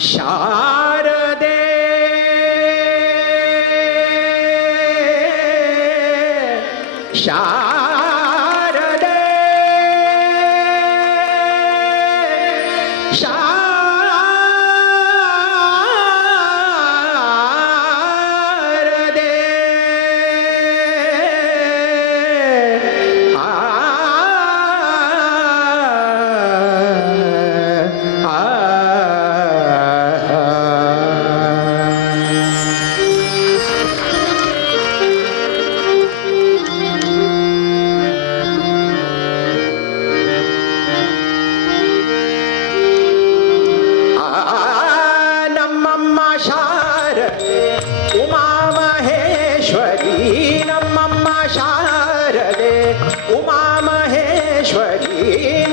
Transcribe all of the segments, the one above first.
ಶಾರದೆ ಶಾರದೆ ಶಾರದೆ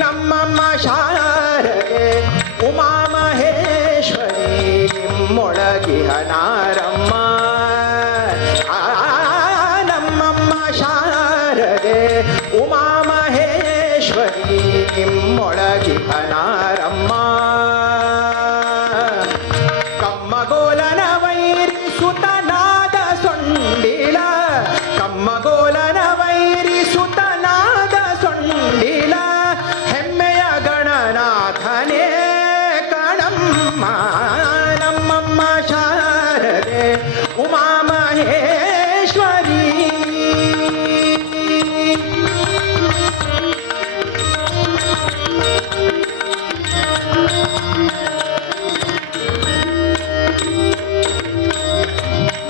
ನಮ್ಮಮ್ಮ ಶಾರದೆ ಉಮಾ ಮಹೇಶ್ವರಿ ನಿಮ್ಮೊಳಗಿಹ ನಾರಮ್ಮ ನಮ್ಮಮ್ಮ ಶಾರದೆ ಉಮಾ ಮಹೇಶ್ವರಿ ನಿಮ್ಮೊಳಗಿಹ ನಾರಮ್ಮ ಕಮ್ಮಗೋಲನ ವೈರಿ ಸುತನಾದ ಸೊಂಡಿಲ ಕಮ್ಮಗೋಲನ ವೈರಿ ಸುತನಾದ ಸೊಂಡಿಲ ಹೆಮ್ಮೆಯ ಗಣನಾಥನೇ ಕಣಮ್ಮ ನಮ್ಮಮ್ಮ ಶಾರದೆ ಉಮಾ ಮಹೇಶ್ವರಿ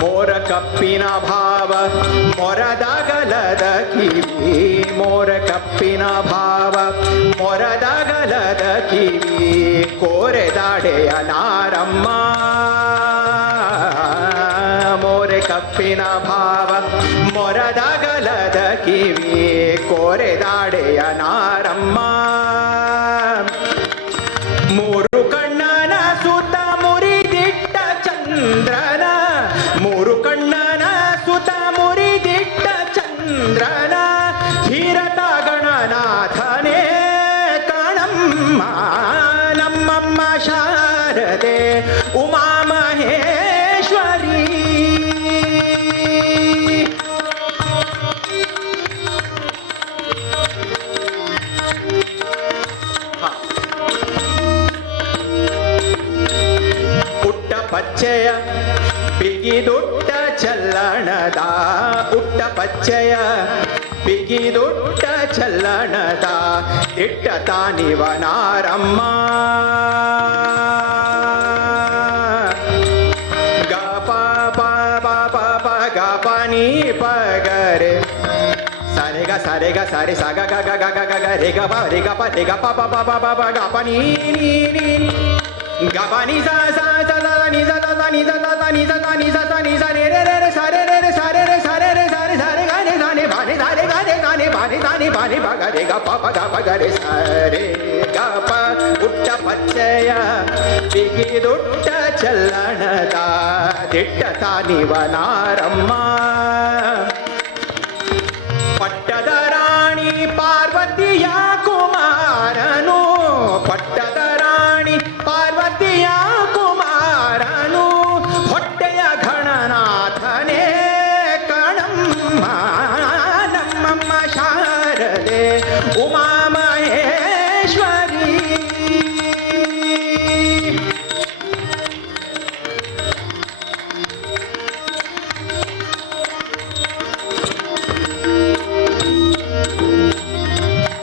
ಮೋರ ಕಪ್ಪಿನ ಭಾವ ಮೊರದಗಲದ ಕಿವಿ ಮೋರ ಕಪ್ಪಿನ ಭಾವ ಮೊರದಗಲದ ಕಿವಿ ಕೋರೆದಾಡೆಯ ನಾರಮ್ಮ ಮೋರೆ ಕಪ್ಪಿನ ಭಾವ ಮೊರದಗಲದ ಕಿವಿ ಕೋರೆದಾಡೆಯ ನಾರಮ್ಮ ಮೂರು ಕಣ್ಣನ ಸುತ್ತ ಮುರಿದಿಟ್ಟ ಚಂದ್ರನ ಮೂರು ಕಣ್ಣನ ಸುತ ಮುರಿದಿಟ್ಟ ಚಂದ್ರನ ಧೀರತ ಗಣನಾಥನೇ ಕಣಮ್ಮ ನಮ್ಮಮ್ಮ ಶಾರದೆ ಉಮಾ ಮಹೇಶ್ವರಿ ಪುಟ್ಟ ಪಚ್ಚೆಯ ಬಿಗಿದುಟ್ಟ ಚಲ್ಲಣದ ಪುಟ್ಟ ಪಚ್ಚೆಯ ಬಿಗಿದುಟ್ಟ ಚಲ್ಲಣದ ದಿಟ್ಟ ತಾನಿವನಾರಮ್ಮ ಗ ಪ ಪ ಪ ಪ ಪ ಗ ಪ ನೀ ಪ ಗ ರೆ ಸರೆ ಗ ಸರೆ ಗ ಸರೆ ಸ ಗ ಗ ಗ ಗ ಗ ಗ ಗ ರೆ ಗ ಪ ರೆ ಗ ಪ ರೆ ಗ ಪ ಪ ಪ ಪ ಪ ಪ ಗ ಪ ನೀ ನೀ ನೀ ಗ ಪ ನೀ ಸ ಸ ಸ the ni sa da ni sa da ni sa da ni sa da ni sa re re re sa re re re sa re re sa re re sa re sa re ga re sa ne ba re sa re ga re sa ne ba re sa ne ba re ba ga re ga pa ga re sa re ga pa utta pachaya bigidutta challanada ditta taniwanaramma ಪಟ್ಟದ ರಾಣಿ ಪಾರ್ವತಿಯ ಕುಮಾರನು ಪಟ್ಟದ ರಾಣಿ ಪಾರ್ವತಿಯ ಕುಮಾರನು ಹೊಟ್ಟೆಯ ಗಣನಾಥನೇ ಕಣಮ್ಮ ನಮ್ಮಮ್ಮ ಶಾರದೆ ಉಮಾ ಮಹೇಶ್ವರಿ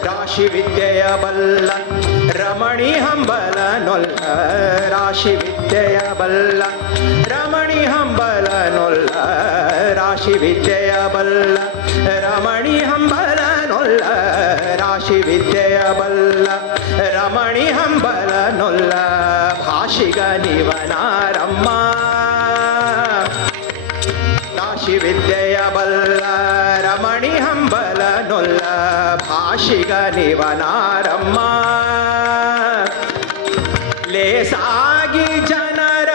ರಾಶಿ ವಿದ್ಯೆಯ ಬಲ್ಲ ರಮಣಿ ಹಂಬಲ ನೊಲ್ಲ ರಾಶಿ ವಿದ್ಯೆಯ ಬಲ್ಲ ರಮಣಿ ಹಂಬಲ ನೊಲ್ಲ ರಾಶಿ ವಿದ್ಯೆಯ ಬಲ್ಲ ರಮಣಿ ಹಂಬಲ ನೊಲ್ಲ ರಾಶಿ ವಿದ್ಯೆಯ ಬಲ್ಲ ರಮಣಿ ಹಂಬಲ ನೊಲ್ಲ ಭಾಷಿಗ ನಿವನಾರಮ್ಮ ರಾಶಿ ವಿದ್ಯೆಯ ಬಲ್ಲ ರಮಣಿ ಹಂಬಲ ನೊಲ್ಲ ಭಾಷಿಗ ನಿವನಾರಮ್ಮ ಲೇಸಾಗಿ ಜನರ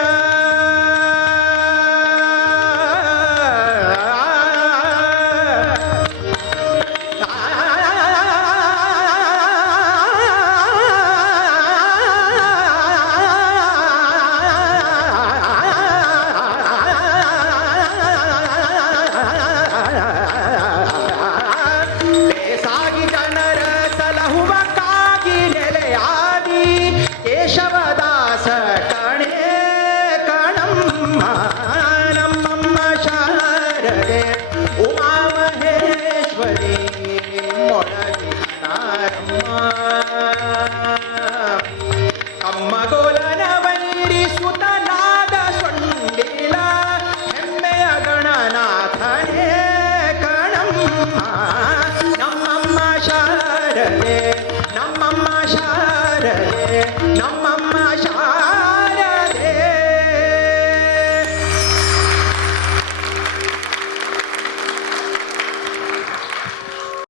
रे